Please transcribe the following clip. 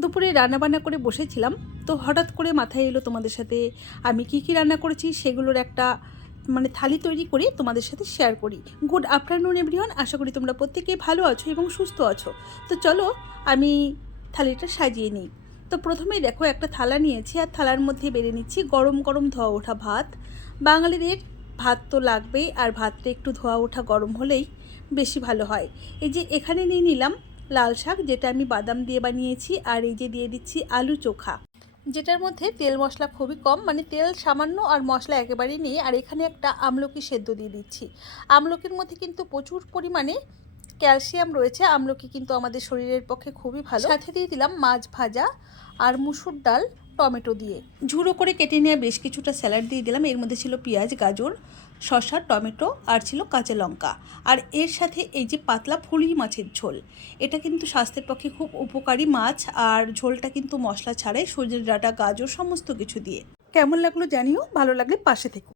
দুপুরে রান্নাবান্না করে বসেছিলাম, তো হঠাৎ করে মাথায় এলো তোমাদের সাথে আমি কি রান্না করেছি সেগুলোর একটা থালি তৈরি করে তোমাদের সাথে শেয়ার করি। গুড আফটারনুন এভরিওয়ান, আশা করি তোমরা প্রত্যেকেই ভালো আছো এবং সুস্থ আছো। তো চলো আমি থালিটা সাজিয়ে নিই। তো প্রথমেই দেখো একটা থালা নিয়েছি, আর থালার মধ্যে বেড়ে নিচ্ছি গরম গরম ধোয়া ওঠা ভাত। বাঙালিদের ভাত তো লাগবেই, আর ভাতটা একটু ধোয়া ওঠা গরম হলেই বেশি ভালো হয়। এই যে এখানে নিয়ে নিলাম লাল শাক, যেটা আমি বাদাম দিয়ে বানিয়েছি, আর এই যে দিয়ে দিচ্ছি আলু চোখা, যেটার মধ্যে তেল মশলা খুবই কম, তেল সামান্য আর মশলা একেবারেই নেই। আর এখানে একটা আমলকি সেদ্ধ দিয়ে দিচ্ছি। আমলকির মধ্যে কিন্তু প্রচুর পরিমাণে ক্যালসিয়াম রয়েছে, আমলকি কিন্তু আমাদের শরীরের পক্ষে খুবই ভালো। সাথে দিয়ে দিলাম মাছ ভাজা আর মুসুর ডাল টমেটো দিয়ে ঝুড়ো করে কেটে নেওয়া বেশ কিছুটা স্যালাড দিয়ে দিলাম। এর মধ্যে ছিল পেঁয়াজ, গাজর, শসা, টমেটো আর ছিল কাঁচা লঙ্কা। আর এর সাথে এই যে পাতলা ফুলই মাছের ঝোল, এটা কিন্তু স্বাস্থ্যের পক্ষে খুব উপকারী মাছ, আর ঝোলটা কিন্তু মশলা ছাড়াই, সজনে ডাঁটা, গাজর সমস্ত কিছু দিয়ে। কেমন লাগলো জানিও, ভালো লাগলে পাশে থেকো।